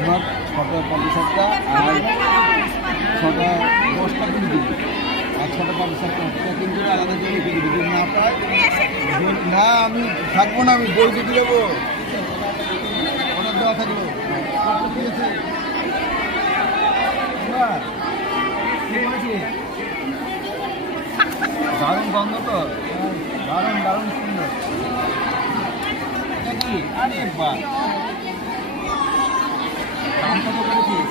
আমার 6:50 আর 6:10 কিনে দিবি আর 6:50 কিন্তু আলাদা করে কিনে দিবি না পাই না আমি থাকবো না আমি বই দিতে দেবো অর্ডার দেওয়া থাকলো ঠিক আছে দারুণ গন্ধ তো দারুণ দারুণ সুন্দর কি আরে বাহ দাম কত করেছিস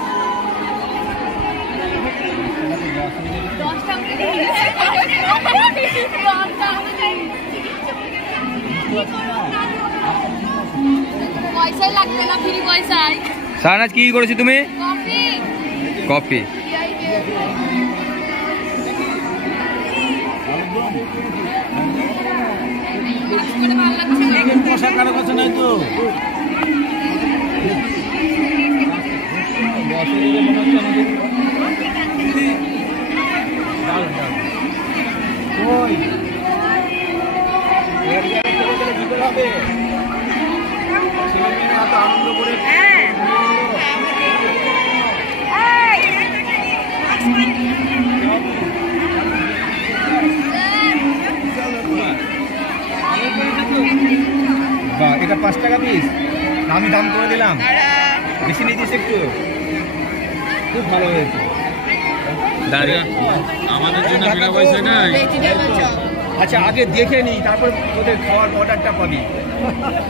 শাহনাজ কি করেছো তুমি? কফি। পোশাক কারো কাছে নাই তো আনন্দ করে এটা 5 টাকা পিস আমি দাম করে দিলাম বেশি নিয়েছিস একটু খুব ভালো হয়েছে আমাদের জন্য বিনা পয়সা নাই আচ্ছা আগে দেখে নি তারপর তোদের খাওয়ার অর্ডারটা পাবি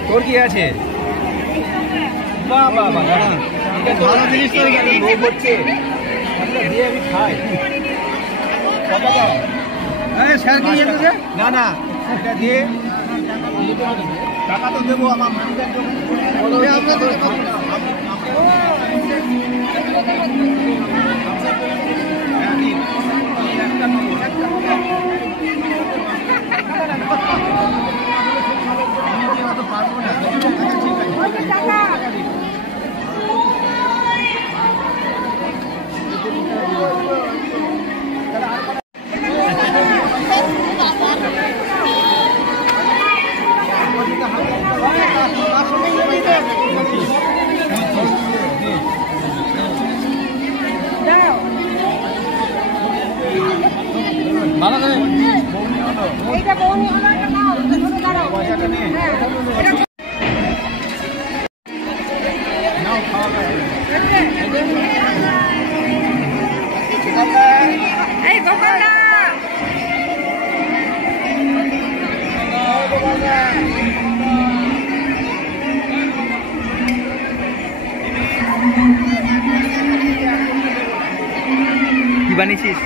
তোর কি আছে বাহ বাহ বাহ এটা তো ভালো জিনিস তো লোভ হচ্ছে আমরা দিয়ে আমি খাই কত টাকা স্যার কি দিয়েছে না না এটা দিয়ে টাকা তো দেবো আমার মানিব্যাগ কি বানিয়েছিস?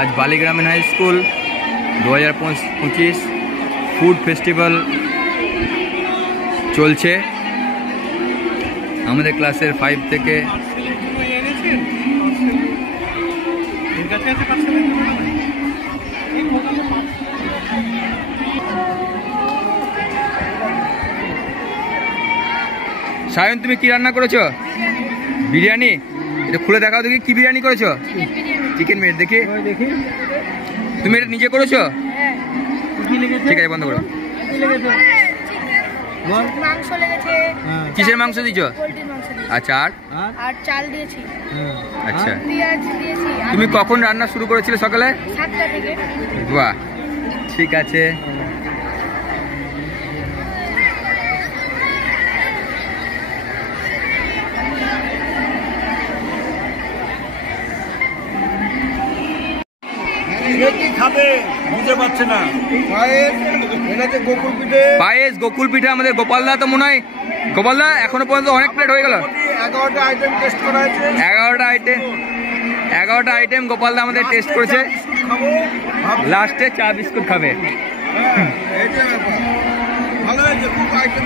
आज बालीग्रामीण हाई स्कूल 2025 फूड फेस्टिवल चलছে আমাদের ক্লাসের 5 থেকে সায়ন তুমি কি রান্না করেছো? বিরিয়ানি। এটা খুলে দেখাও দেখি কি বিরিয়ানি করেছো। চিকেন মিট দেখি তুমি এটা নিজে করেছো? ঠিক আছে বন্ধ করো। মাংস লেগেছে। কিসের মাংস দিছো? আচ্ছা আর চাল দিয়েছি। আচ্ছা পেঁয়াজ দিয়েছি। তুমি কখন রান্না শুরু করেছিলে? সকালে 7টা থেকে। বাহ ঠিক আছে। সে কি খাবে বুঝতে পারছে না। পায়েস, এটা হচ্ছে গোকুল পিঠে। পায়েস, গোকুল পিঠা আমাদের গোপালদা তো মনে হয়, গোপালদা এখনো পর্যন্ত অনেক প্লেট হয়ে গেল। 11টা আইটেম টেস্ট করা হয়েছে। 11টা আইটেম গোপালদা আমাদের টেস্ট করেছে। খাবো, লাস্টে চা বিস্কুট খাবে। এই যে ব্যাপার। ভালো হয়েছে, খুব আইটেম।